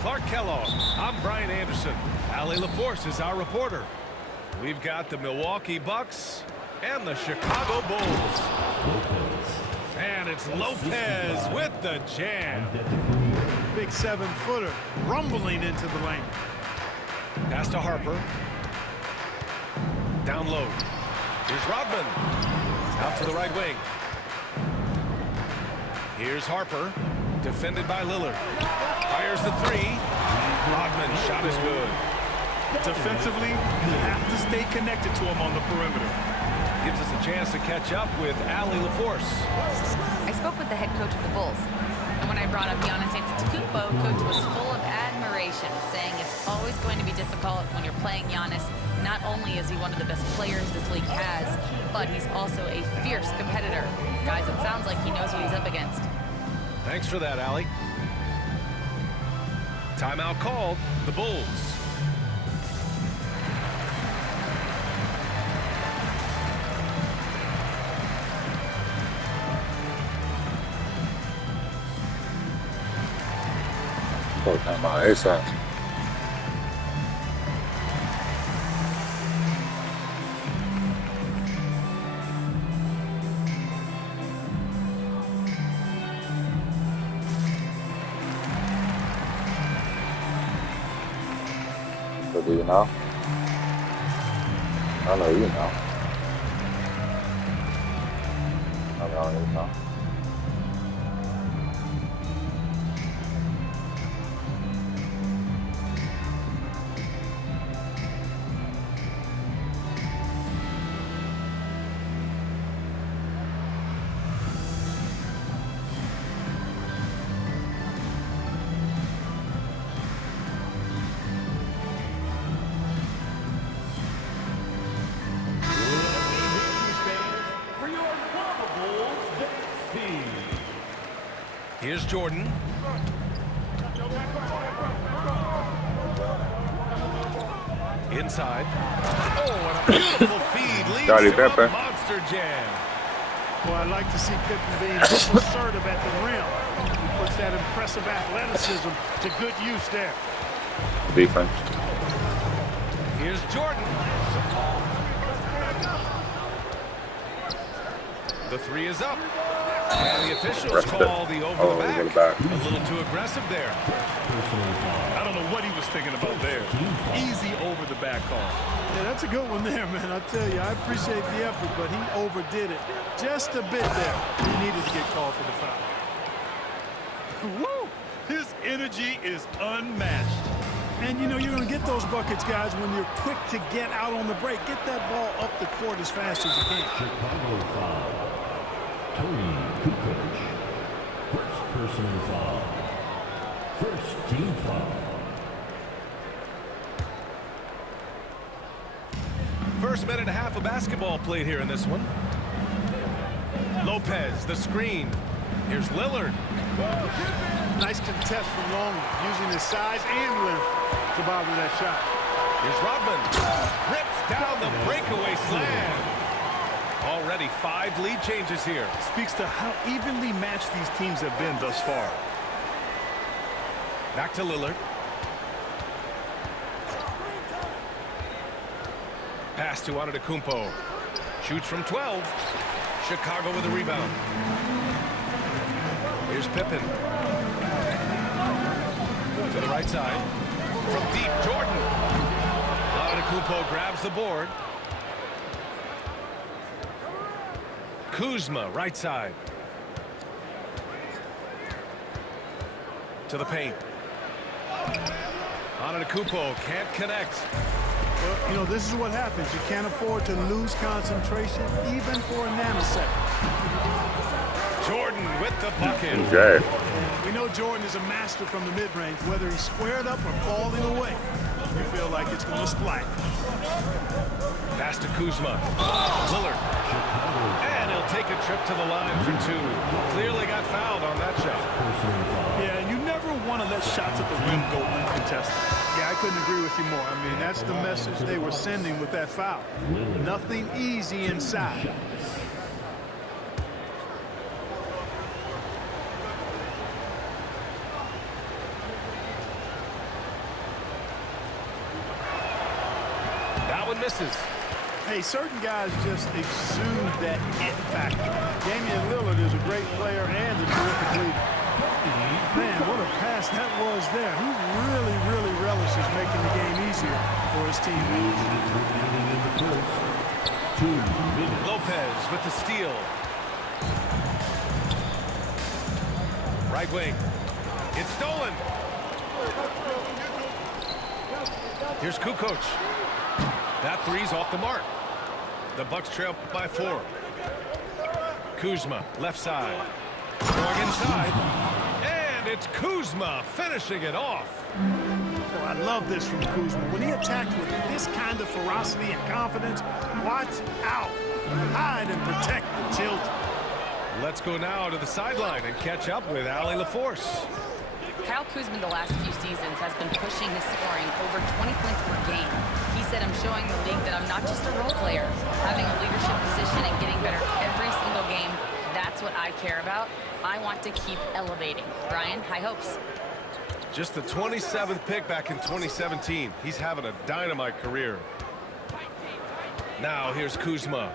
Clark Kellogg. I'm Brian Anderson. Allie LaForce is our reporter. We've got the Milwaukee Bucks and the Chicago Bulls. And it's Lopez with the jam. Big 7-footer rumbling into the lane. Pass to Harper. Down low. Here's Rodman. Out to the right wing. Here's Harper. Defended by Lillard. Fires the three. Rodman shot is good. Defensively, you have to stay connected to him on the perimeter. Gives us a chance to catch up with Allie LaForce. I spoke with the head coach of the Bulls. And when I brought up Giannis Antetokounmpo, coach was full of admiration, saying it's always going to be difficult when you're playing Giannis. Not only is he one of the best players this league has, but he's also a fierce competitor. Guys, it sounds like he knows what he's up against. Thanks for that, Allie. Timeout called. The Bulls. Time out ASAP. So do you know? I know you know. I know you know. Here's Jordan. Inside. Oh, and a beautiful feed leads to a monster jam. Well, I like to see Pippen being this assertive at the rim. He puts that impressive athleticism to good use there. Defense. Here's Jordan. The three is up. And the officials call the over the back. A little too aggressive there. I don't know what he was thinking about there. Easy over the back call. Yeah, that's a good one there, man. I tell you, I appreciate the effort, but he overdid it just a bit there. He needed to get called for the foul. Woo! His energy is unmatched. And, you know, you're going to get those buckets, guys, when you're quick to get out on the break. Get that ball up the court as fast as you can. Chicago foul. Tony Kukoc. First personal foul. First team foul. First minute and a half of basketball played here in this one. Lopez, the screen. Here's Lillard. Nice contest from Long, using his size and length to bother that shot. Here's Rodman. Rips down the breakaway slam. Already 5 lead changes here. Speaks to how evenly matched these teams have been thus far. Back to Lillard. Pass to Antetokounmpo. Shoots from 12. Chicago with a rebound. Here's Pippen. To the right side. From deep, Jordan. Antetokounmpo grabs the board. Kuzma, right side. To the paint. Antetokounmpo can't connect. Well, you know, this is what happens. You can't afford to lose concentration, even for a nanosecond. Jordan with the bucket. Okay. We know Jordan is a master from the mid-range. Whether he's squared up or falling away, you feel like it's going to splash. Pass to Kuzma. Lillard. And he'll take a trip to the line for 2. Clearly got fouled on that shot. Yeah, you never want to let shots at the rim go uncontested. Yeah, I couldn't agree with you more. I mean, that's the message they were sending with that foul. Nothing easy inside. one misses. Hey, certain guys just exude that it factor. Damian Lillard is a great player and a terrific leader. Man, what a pass that was there. He really, really relishes making the game easier for his teammates. Lopez with the steal. Right wing. It's stolen. Here's Kukoc. That three's off the mark. The Bucks trail by 4. Kuzma, left side. Going inside. And it's Kuzma finishing it off. Oh, I love this from Kuzma. When he attacks with this kind of ferocity and confidence, watch out. Hide and protect the children. Let's go now to the sideline and catch up with Ali LaForce. Kyle Kuzma the last few seasons has been pushing his scoring over 20 points per game. He said, I'm showing the league that I'm not just a role player. Having a leadership position and getting better every single game, that's what I care about. I want to keep elevating. Brian, high hopes. Just the 27th pick back in 2017. He's having a dynamite career. Now here's Kuzma.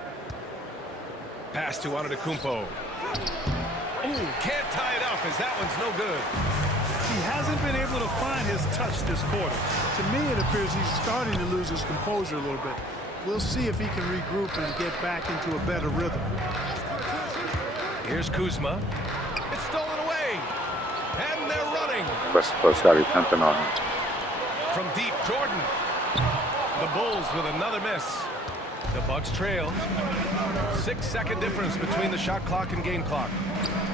Pass to Antetokounmpo. Ooh, can't tie it up as that one's no good. He hasn't been able to find his touch this quarter. To me, it appears he's starting to lose his composure a little bit. We'll see if he can regroup and get back into a better rhythm. Here's Kuzma. It's stolen away. And they're running. Westbrook's got to be pimping on him. From deep, Jordan. The Bulls with another miss. The Bucks trail. 6-second difference between the shot clock and game clock.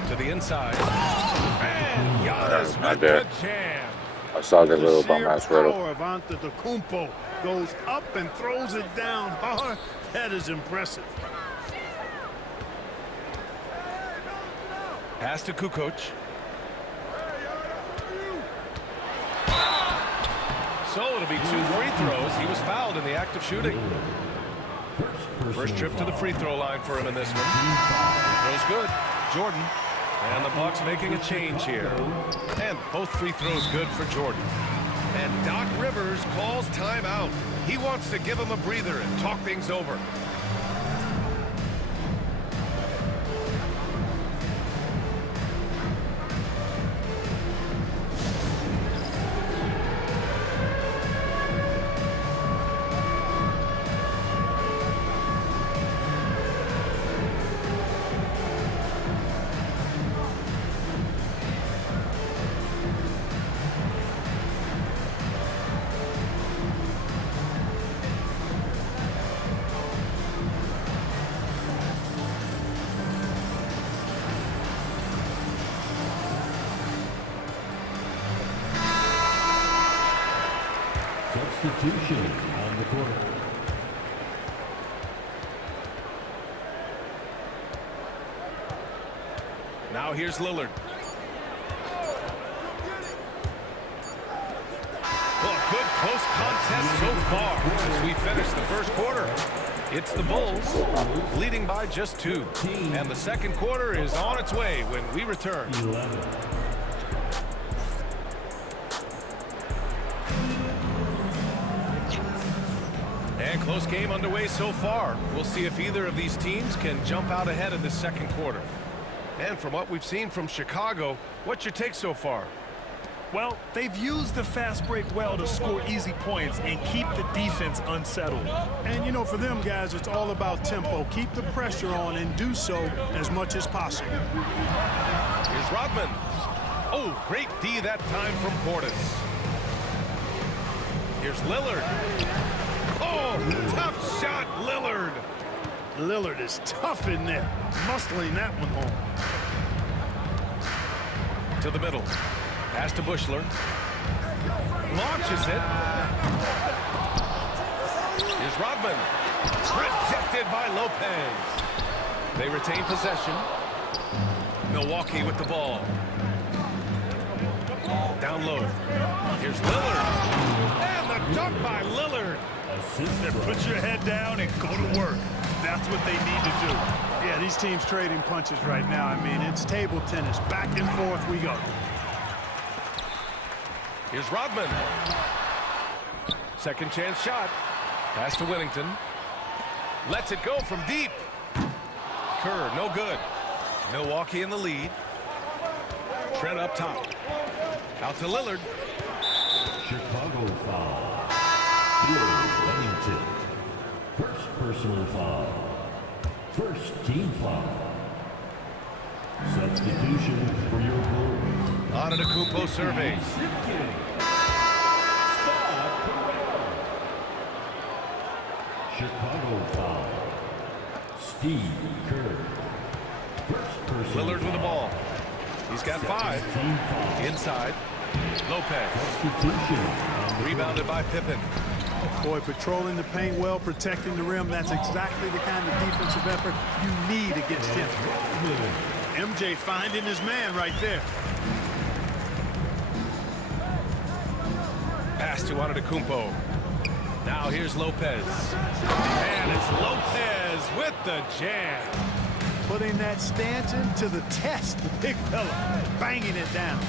To the inside. And Giannis with the jam. I saw that little bum ass riddle. The power of Antetokounmpo goes up and throws it down hard. That is impressive. Pass to Kukoc. So it'll be 2 free throws. He was fouled in the act of shooting. First trip to the free throw line for him in this one. Free throws good. Jordan. And the Bucks making a change here. And both free throws good for Jordan. And Doc Rivers calls timeout. He wants to give him a breather and talk things over. Substitution on the court. Now here's Lillard. Well, good close contest so far as we finish the first quarter. It's the Bulls leading by just 2. And the second quarter is on its way when we return. 11. And close game underway so far. We'll see if either of these teams can jump out ahead in the second quarter. And from what we've seen from Chicago, what's your take so far? Well, they've used the fast break well to score easy points and keep the defense unsettled. And, you know, for them guys, it's all about tempo. Keep the pressure on and do so as much as possible. Here's Rodman. Oh, great D that time from Portis. Here's Lillard. Oh, tough shot, Lillard. Lillard is tough in there, muscling that one home. To the middle. Pass to Bushler. Launches it. Here's Rodman. Rejected by Lopez. They retain possession. Milwaukee with the ball. Down low. Here's Lillard. And the dunk by Lillard. Put your head down and go to work. That's what they need to do. Yeah, these teams trading punches right now. I mean, it's table tennis. Back and forth we go. Here's Rodman. Second chance shot. Pass to Whittington. Lets it go from deep. Kerr, no good. Milwaukee in the lead. Trent up top. Out to Lillard. Chicago foul. Whittington. First personal foul. First team foul. Substitution for your Bulls. Antetokounmpo surveys. Chicago foul. Steve Kerr. First personal Lillard with the foul. ball. He's got 5. Team foul. Inside. Lopez. Substitution. Rebounded by Pippen. Boy, patrolling the paint well, protecting the rim. That's exactly the kind of defensive effort you need against him. MJ finding his man right there. Pass to Antetokounmpo. Now here's Lopez. And it's Lopez with the jam. Putting that stanchion to the test, the big fella, banging it down.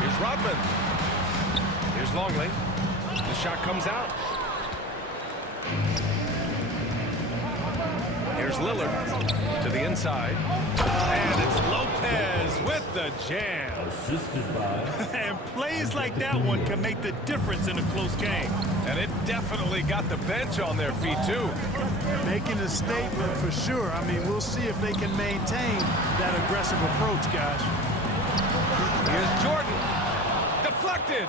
Here's Rodman. Here's Longley. The shot comes out. Here's Lillard to the inside. And it's Lopez with the jam. Assisted by. And plays like that one can make the difference in a close game. And it definitely got the bench on their feet, too. Making a statement for sure. I mean, we'll see if they can maintain that aggressive approach, guys. Here's Jordan. Deflected.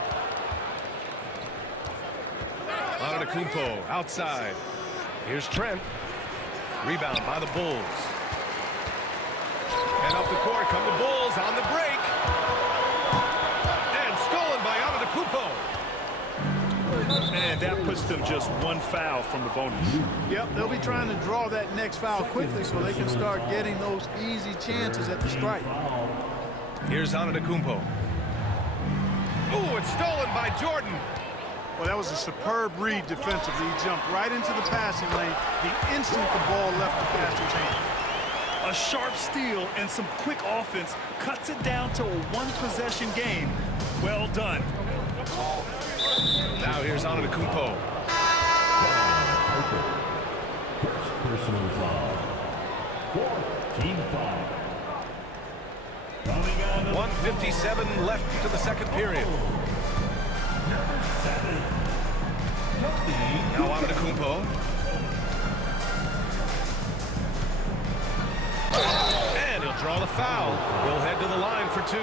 Antetokounmpo outside. Here's Trent. Rebound by the Bulls. And up the court come the Bulls on the break. And stolen by Antetokounmpo. And that puts them just one foul from the bonus. Yep, they'll be trying to draw that next foul quickly so they can start getting those easy chances at the strike. Here's Antetokounmpo. Ooh, it's stolen by Jordan. Well, that was a superb read defensively. He jumped right into the passing lane the instant the ball left the passer's hand. A sharp steal and some quick offense cuts it down to a one-possession game. Well done. Now here's Antetokounmpo. First personal foul. Fourth team foul. 1:57 left to the second period. Now Antetokounmpo. And he'll draw the foul. He'll head to the line for 2.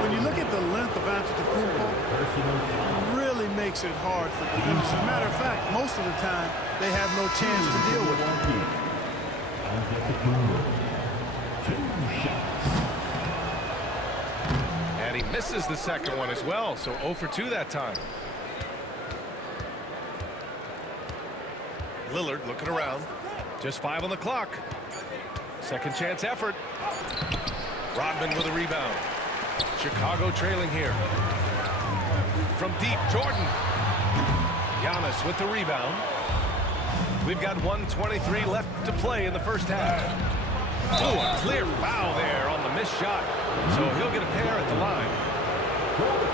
When you look at the length of Antetokounmpo, it really makes it hard for defenders. As a matter of fact, most of the time, they have no chance to deal with it. Two shots. And he misses the second one as well, so 0 for 2 that time. Lillard looking around. Just 5 on the clock. Second chance effort. Rodman with a rebound. Chicago trailing here. From deep, Jordan. Giannis with the rebound. We've got 1:23 left to play in the first half. Oh, a clear foul there on the missed shot. So he'll get a pair at the line.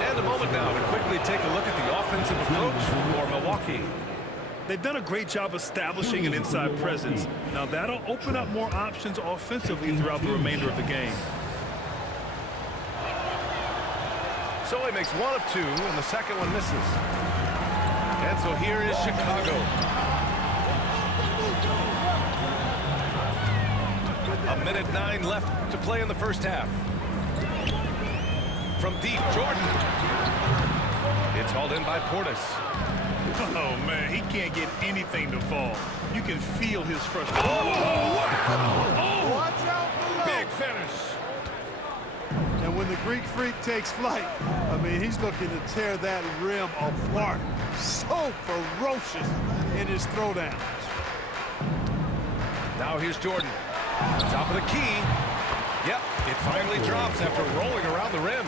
And a moment now to quickly take a look at the offensive approach for Milwaukee. They've done a great job establishing an inside presence. Now that'll open up more options offensively throughout the remainder of the game. So he makes 1 of 2, and the second one misses. And so here is Chicago. A minute 9 left to play in the first half. From deep, Jordan. It's hauled in by Portis. Oh, man, he can't get anything to fall. You can feel his frustration. Oh, wow! Oh, Watch out below. big finish. And when the Greek Freak takes flight, I mean, he's looking to tear that rim apart. So ferocious in his throwdowns. Now here's Jordan. Top of the key. Yep, it finally drops after rolling around the rim.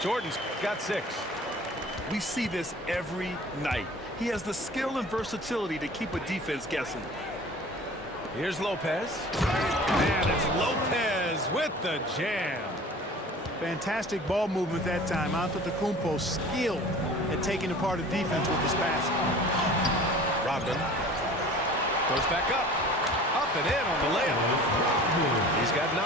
Jordan's got 6. We see this every night. He has the skill and versatility to keep a defense guessing. Here's Lopez. And it's Lopez with the jam. Fantastic ball movement that time. Antetokounmpo skilled at taking apart a defense with his passing. Rodman goes back up and in on the layup. He's got 9.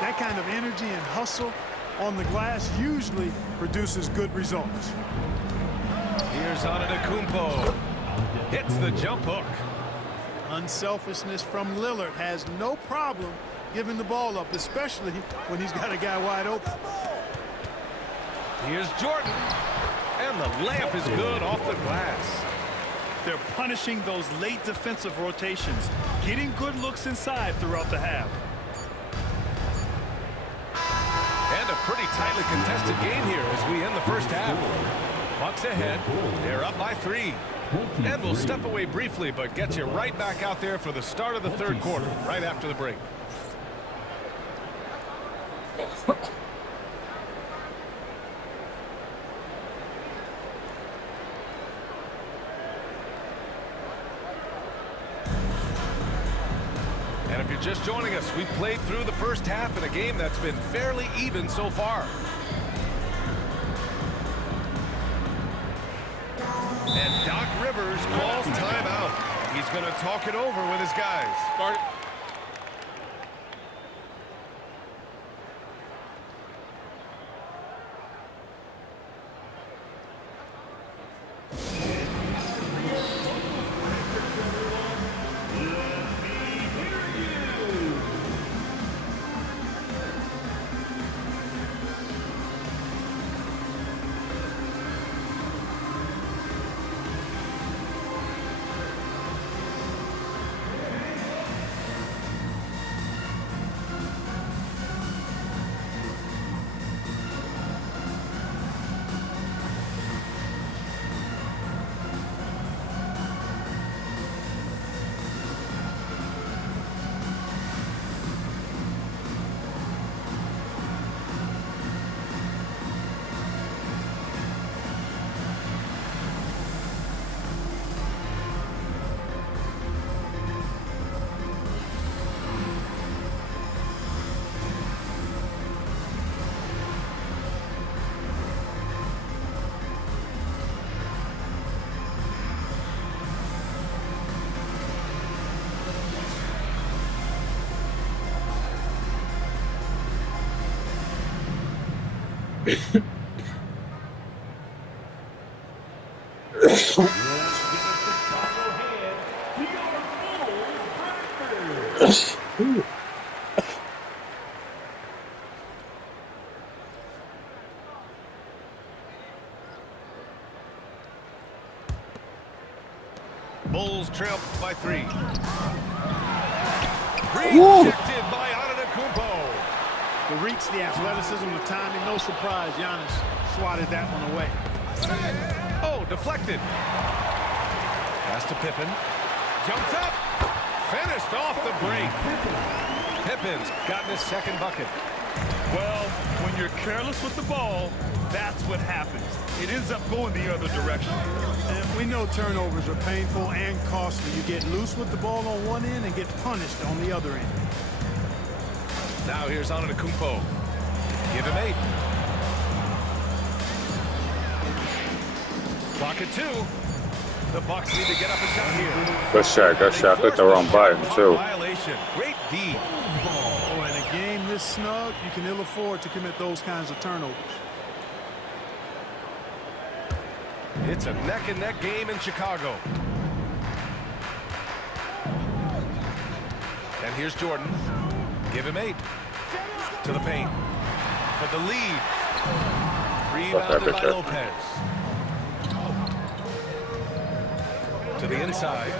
That kind of energy and hustle on the glass usually produces good results. Here's Antetokounmpo. Hits the jump hook. Unselfishness from Lillard has no problem giving the ball up, especially when he's got a guy wide open. Here's Jordan. And the layup is good off the glass. They're punishing those late defensive rotations, getting good looks inside throughout the half. And a pretty tightly contested game here as we end the first half. Bucks ahead. They're up by 3. And we'll step away briefly, but get you right back out there for the start of the third quarter, right after the break. And if you're just joining us, we played through the first half in a game that's been fairly even so far. And Doc Rivers calls timeout. He's going to talk it over with his guys. Start it. Bulls trail by 3. Rejected by Antetokounmpo. The reach, the athleticism, the timing, no surprise. Giannis swatted that one away. Oh, deflected. Pass to Pippen. Jumps up. Finished off the break. Pippen's gotten his second bucket. Well, when you're careless with the ball, that's what happens. It ends up going the other direction. And we know turnovers are painful and costly. You get loose with the ball on one end and get punished on the other end. Now here's Antetokounmpo. Give him 8. Clock at 2. The Bucks need to get up and shot here. Good shot, good shot. Hit the wrong button, too. Violation. Great D. Oh, in a game this snug, you can ill afford to commit those kinds of turnovers. It's a neck-and-neck game in Chicago. And here's Jordan. Give him 8. To the paint. For the lead. Rebounded by Lopez. To the inside.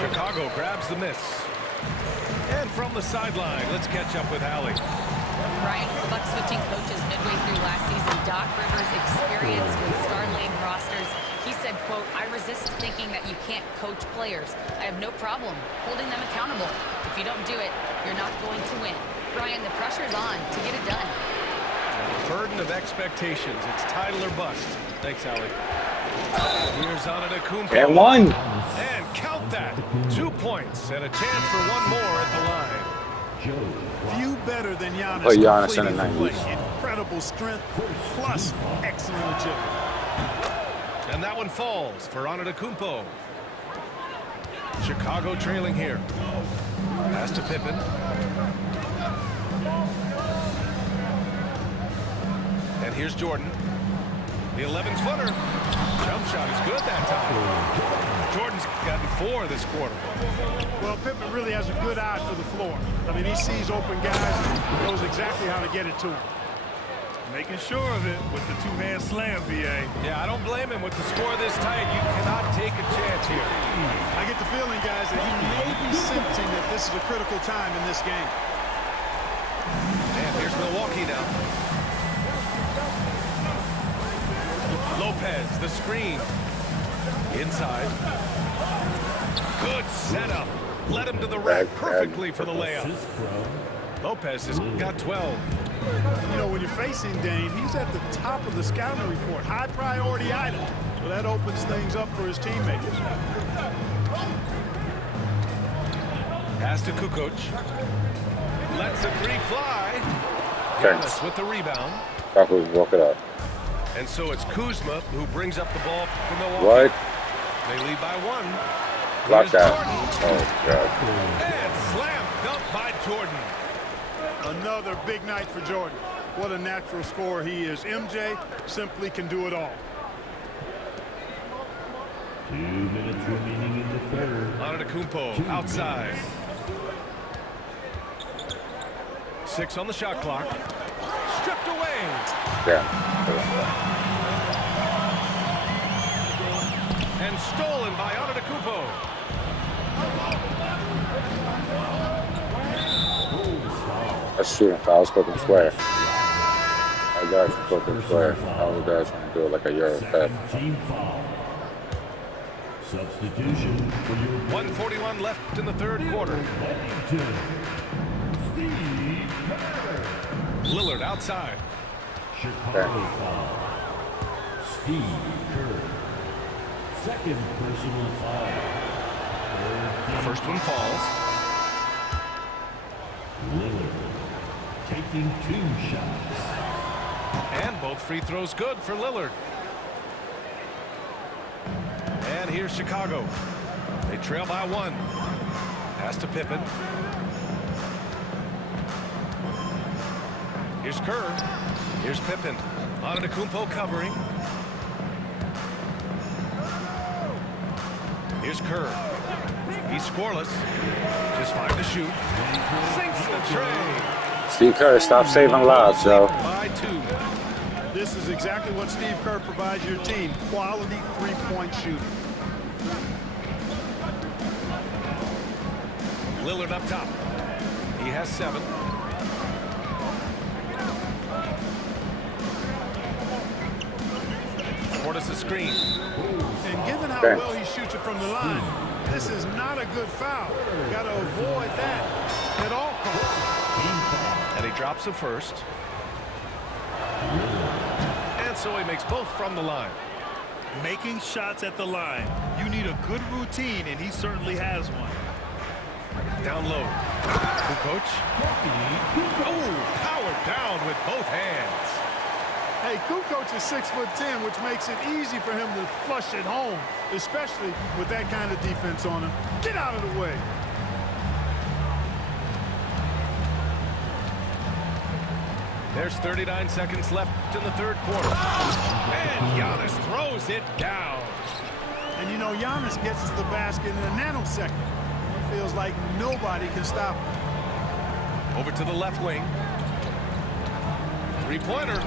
Chicago grabs the miss. And from the sideline, let's catch up with Allie. Brian, the Bucks switching coaches midway through last season. Doc Rivers' experience with star-laden rosters. He said, quote, "I resist thinking that you can't coach players. I have no problem holding them accountable. If you don't do it, you're not going to win." Brian, the pressure's on to get it done. The burden of expectations. It's title or bust. Thanks, Allie. Here's Antetokounmpo. And 1. And count that. 2 points and a chance for one more at the line. Few better than Giannis. Put Giannis in the completing 90s. play. Incredible strength plus excellent agility. And that one falls for Antetokounmpo. Chicago trailing here. Pass to Pippen. And here's Jordan. The 11-footer. Jump shot is good that time. Jordan's gotten 4 this quarter. Well, Pippen really has a good eye for the floor. I mean, he sees open guys and knows exactly how to get it to them. Making sure of it with the two-hand slam, BA. Yeah, I don't blame him. With the score this tight, you cannot take a chance here. I get the feeling, guys, that he may be sensing that this is a critical time in this game. And here's Milwaukee now. Lopez, the screen. Inside. Good setup. Led him to the rack perfectly for the layup. Lopez has got 12. You know, when you're facing Dame, he's at the top of the scouting report. High priority item. So that opens things up for his teammates. Pass to Kukoc. Lets a 3 fly. Thanks. Giannis with the rebound. Baku, walk it up. And so it's Kuzma who brings up the ball for Milwaukee. What? They lead by 1. Block Here's that. Jordan. Oh, God. And slam dunk by Jordan. Another big night for Jordan. What a natural scorer he is. MJ simply can do it all. 2 minutes remaining in the third. Antetokounmpo outside. 6 on the shot clock. Stripped away. Yeah. And stolen by Antetokounmpo. That's shooting foul. Let's go to the square. I got you. Go to the square. I was guys trying to do it like a Euro step. Team foul. Substitution for your 1:41 left in the third quarter. Wellington. Steve Kerr. Lillard outside. Chicago foul. Steve Kerr. Second personal foul. First one falls. Lillard taking 2 shots. And both free throws good for Lillard. And here's Chicago. They trail by 1. Pass to Pippen. Here's Kerr. Here's Pippen. Antetokounmpo covering. Here's Kerr. He's scoreless. Just 5 to shoot. Sinks the tray. Steve Kerr, stop saving lives, yo. By 2. This is exactly what Steve Kerr provides your team. Quality three-point shooting. Lillard up top. He has 7. Portis a screen. And given how Thanks. well he shoots it from the line, this is not a good foul. Got to avoid that at all costs. And he drops it first. And so he makes both from the line. Making shots at the line. You need a good routine, and he certainly has one. Down low. Kukoc. Oh, powered down with both hands. Hey, Kukoc is 6'10", which makes it easy for him to flush it home, especially with that kind of defense on him. Get out of the way. There's 39 seconds left in the third quarter. And Giannis throws it down. And you know, Giannis gets to the basket in a nanosecond. It feels like nobody can stop him. Over to the left wing. 3-pointer.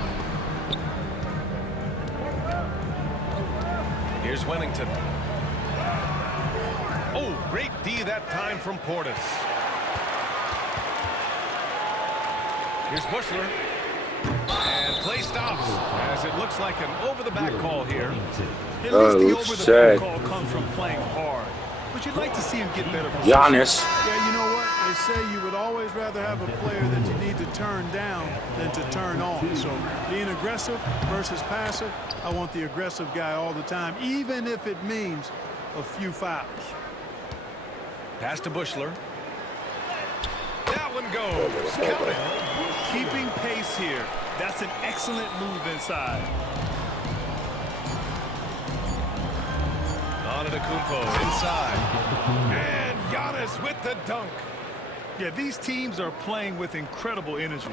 Here's Wellington. Oh, great D that time from Portis. Here's Bushler. And play stops as it looks like an over-the-back call here. At Oh, least the over-the-back shit. call comes from playing hard. But you'd like to see him get better from Giannis. Yeah, you know what? They say you would always rather have a player that you need to turn down than to turn on. So being aggressive versus passive, I want the aggressive guy all the time, even if it means a few fouls. Pass to Bushler. Now That one goes. Count it. Keeping pace here. That's an excellent move inside. Antetokounmpo inside. And Giannis with the dunk. Yeah, these teams are playing with incredible energy.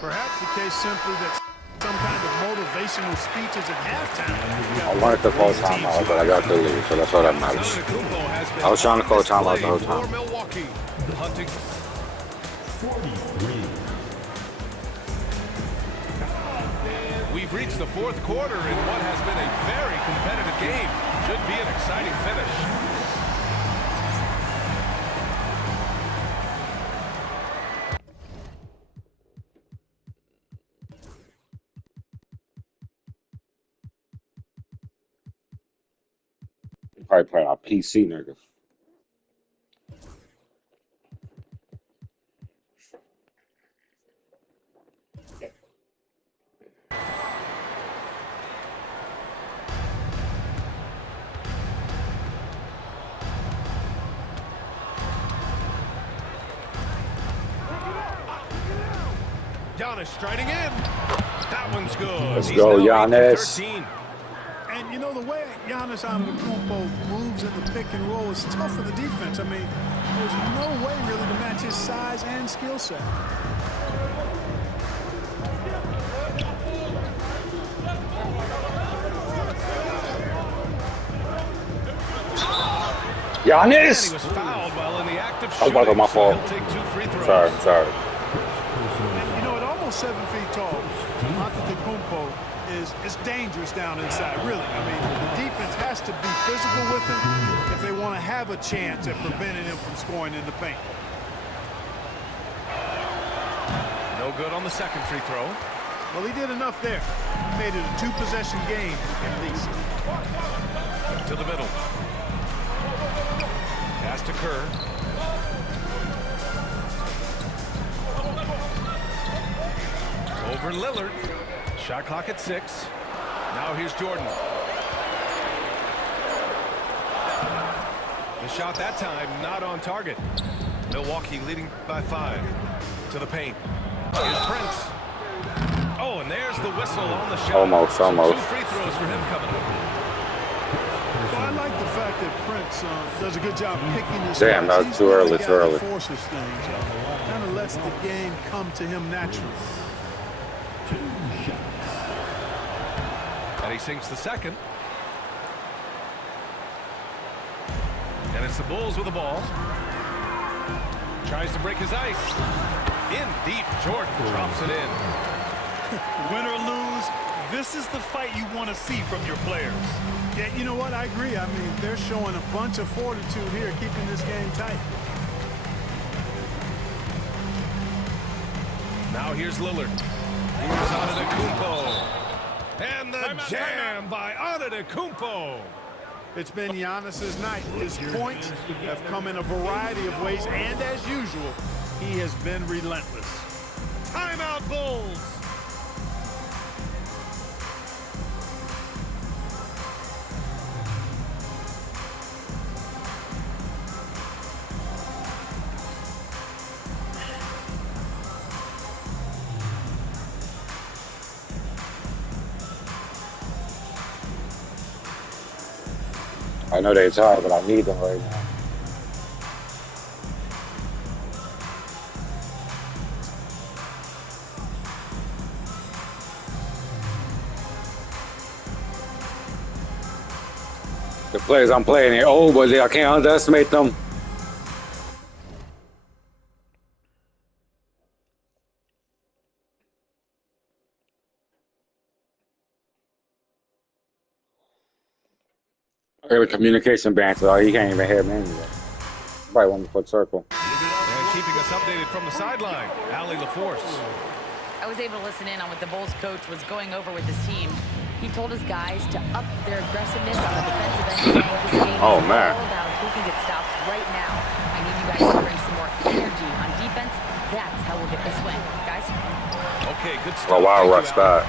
Perhaps the case simply that some kind of motivational speeches at halftime. I wanted to call timeout, but I got to leave, so that's all that matters. Antetokounmpo has been I was trying to call on timeout the whole display time. for Milwaukee. Hunting. 43. We've reached the fourth quarter in what has been a very competitive game. Should be an exciting finish. Probably playing our PC, nigga. Giannis striding in. That one's good. Let's He's go, now 8 for Giannis. 13. And you know, the way Giannis Antetokounmpo moves in the pick and roll is tough for the defense. I mean, there's no way really to match his size and skill set. And he Giannis! was fouled while in the act of That shooting. was about my fault. He'll take 2 free throws. Sorry, I'm sorry. And you know, at almost 7 feet tall, Antetokounmpo is dangerous down inside, really. I mean, the defense has to be physical with him if they want to have a chance at preventing him from scoring in the paint. No good on the second free throw. Well, he did enough there. He made it a 2-possession game at least. To the middle. Pass to Kerr. Over Lillard. Shot clock at 6. Now here's Jordan. The shot that time not on target. Milwaukee leading by 5. To the paint. Here's Prince. Oh, and there's the whistle on the shot. Almost. So 2 free throws for him coming up. Well, I like the fact that Prince does a good job picking his Damn, that was spots. too He's early, the guy too early. that forces things. Kind of lets the game come to him naturally. 2 shots. And he sinks the second. And it's the Bulls with the ball. Tries to break his ice. In deep, Jordan drops it in. Win or lose, this is the fight you want to see from your players. Yeah, you know what? I agree. I mean, they're showing a bunch of fortitude here, keeping this game tight. Now here's Lillard. Here's Antetokounmpo. And the jam by Antetokounmpo. It's been Giannis's night. His points have come in a variety of ways, and as usual, he has been relentless. Timeout, Bulls. I know they're tired, but I need them right now. The players I'm playing here, oh, but I can't underestimate them. I got a communication band, so he can't even hear me anyway. Probably 1 foot circle. And keeping us updated from the sideline, Allie LaForce. I was able to listen in on what the Bulls coach was going over with his team. He told his guys to up their aggressiveness on the defensive end, saying this game Oh, is man. all about who can get stops right now. I need you guys to bring some more energy on defense. That's how we'll get this win, guys. Okay, good stuff. Oh, wow, Thank you, rough spot.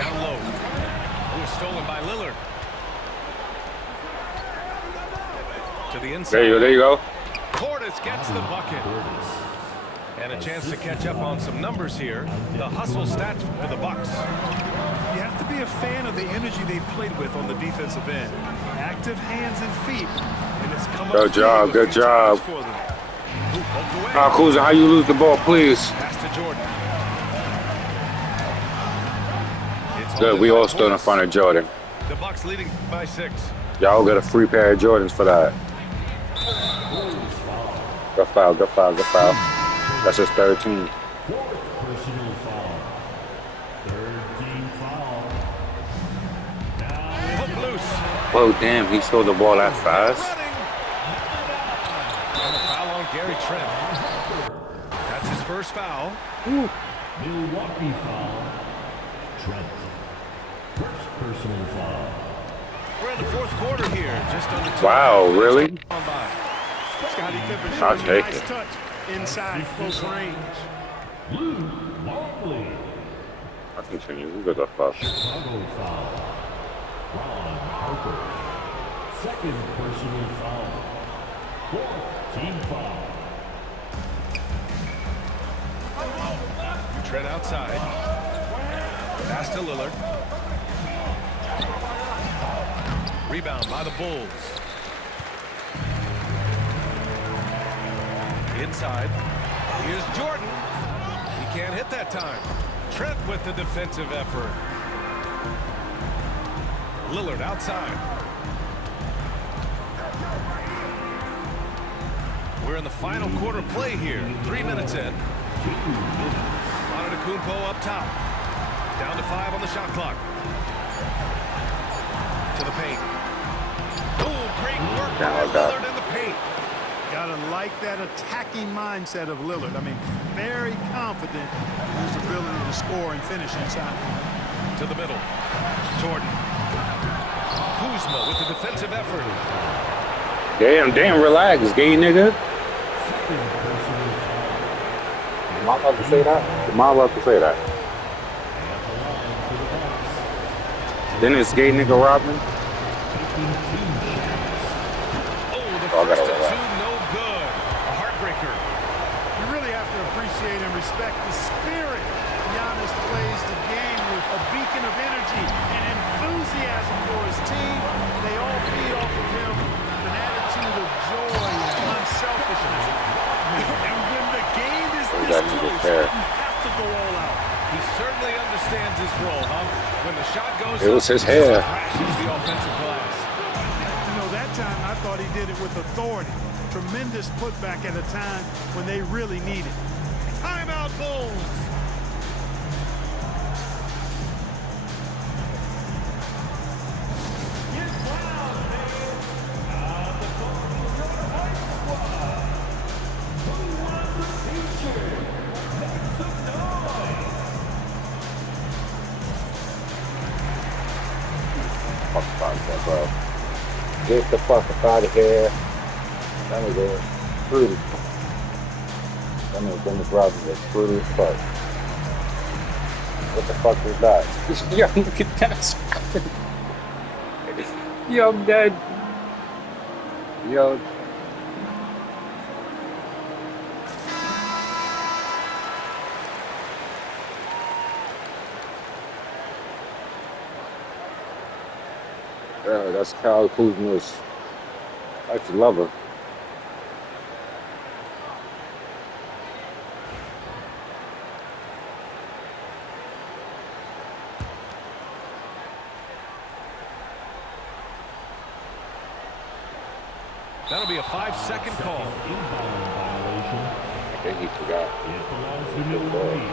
Down low. It was stolen by Lillard. To the inside. There you go. Porter Portis gets the bucket. And a chance to catch up on some numbers here. The hustle stats for the Bucks. You have to be a fan of the energy they've played with on the defensive end. Active hands and feet. And it's come Good job, good job. Kuzma, how you lose the ball, please? Pass to Jordan. Good, we all stood in front of Jordan. The Bucks leading by 6. Y'all got a free pair of Jordans for that. Good foul, good foul, good foul. That's his 13. Personal foul. 13 foul. Hook loose. Oh, damn, he stole the ball that fast. And a foul on Gary Trent. That's his first foul. Milwaukee foul. Trent. First personal foul. We're in the fourth quarter here. Just under 2. Wow, really? Scottie Pippen I'll showing a take nice it. touch inside close range. Lou Longley. I'll continue. Who got the fuck? Chicago foul. Ron Harper. Second personal foul. Fourth team foul. Trent outside. Pass to Lillard. Rebound by the Bulls. Inside. Here's Jordan. He can't hit that time. Trent with the defensive effort. Lillard outside. We're in the final quarter play here. 3 minutes in. Antetokounmpo up top. Down to 5 on the shot clock. To the paint. Oh, great work by Lillard in the paint. Gotta like that attacking mindset of Lillard. I mean, very confident in his ability to score and finish inside. To the middle. Jordan. Kuzma with the defensive effort. Damn, relax, gay nigga. Am I allowed to say that? Am I allowed to say that? Then it's gay nigga Robin. Oh, the first of 2, no good. A heartbreaker. You really have to appreciate and respect the spirit Giannis plays the game with. A beacon of energy and enthusiasm for his team. They all feed off of him with an attitude of joy and unselfishness. And when the game is We this got you close, there. you have to go all out. He certainly understands his role, huh? When the shot goes It was up, his hair. crashes the offensive glass. You know, that time I thought he did it with authority. Tremendous putback at a time when they really need it. Timeout, Bulls. Fuck about that, bro. Get the fuck up out of here. That nigga fruity. That nigga Dennis Rodman is fruity as fuck. What the fuck was that? Yo, look at that. Yo, I'm dead. Yo. Yeah, that's Kyle Kuzma's. I actually love her. That'll be a 5-second call. Inbound violation. I think he forgot. It belongs to Milwaukee.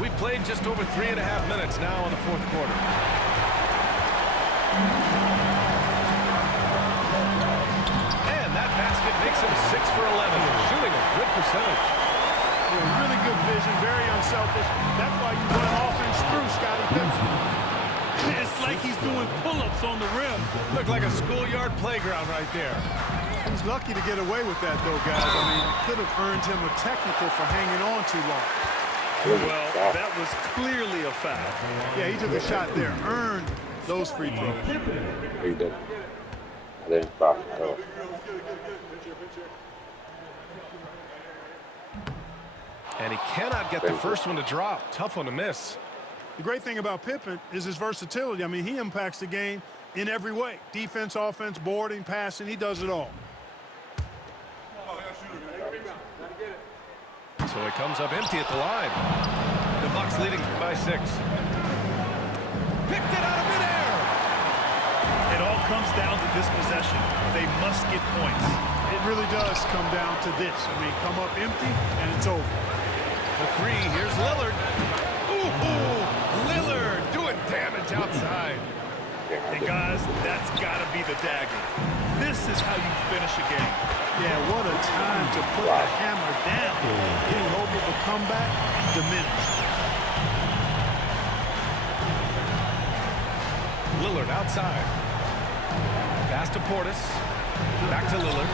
We played just over 3.5 minutes now in the fourth quarter. And that basket makes him 6 for 11, shooting a good percentage. Yeah, really good vision, very unselfish. That's why you run offense through Scottie Pippen. It's like he's doing pull-ups on the rim. Looked like a schoolyard playground right there. He's lucky to get away with that, though, guys. I mean, it could have earned him a technical for hanging on too long. Well, that was clearly a foul. Yeah, he took a shot there, earned those free throws. He did. I didn't stop myself. And he cannot get the first one to drop. Tough one to miss. The great thing about Pippen is his versatility. I mean, he impacts the game in every way. Defense, offense, boarding, passing, he does it all. So he comes up empty at the line. The Bucks leading by 6. Picked it out of midair. It all comes down to this possession. They must get points. It really does come down to this. I mean, come up empty, and it's over. The 3, here's Lillard. Ooh, Lillard doing damage outside. And guys, that's got to be the dagger. This is how you finish a game. Yeah, what a time to put the hammer down. Any hope of a comeback diminished. Lillard outside. Pass to Portis. Back to Lillard.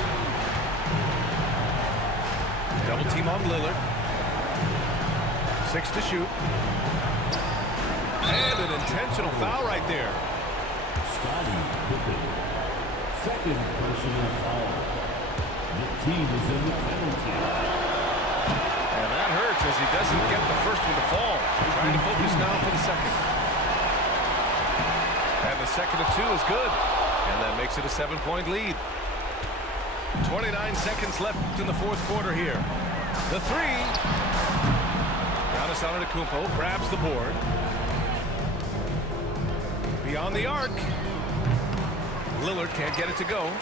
Double team on Lillard. 6 to shoot. And an intentional foul right there. Scottie Pippen. Second personal foul. The team is in the penalty. And that hurts as he doesn't get the first one to fall. Trying to focus now for the second. And the second of 2 is good. And that makes it a 7-point lead. 29 seconds left in the fourth quarter here. The 3. Giannis Antetokounmpo grabs the board. Beyond the arc. Lillard can't get it to go.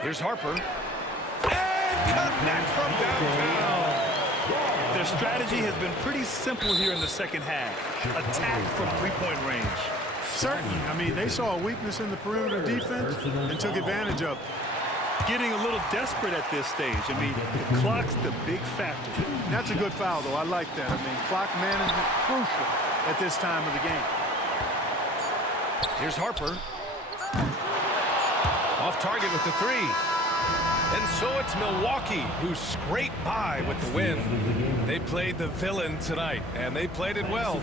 Here's Harper. And connect from downtown. Their strategy has been pretty simple here in the second half. Attack from three-point range. Certainly. I mean, they saw a weakness in the perimeter defense and took advantage of it. Getting a little desperate at this stage. I mean, the clock's the big factor. That's a good foul, though. I like that. I mean, clock management crucial at this time of the game. Here's Harper. Off target with the 3. And so it's Milwaukee who scraped by with the win. They played the villain tonight, and they played it well.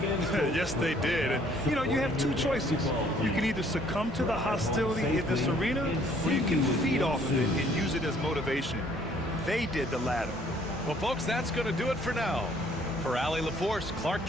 Yes, they did. And, you know, you have 2 choices. You can either succumb to the hostility in this arena, or you can feed off of it and use it as motivation. They did the latter. Well, folks, that's going to do it for now. For Allie LaForce, Clark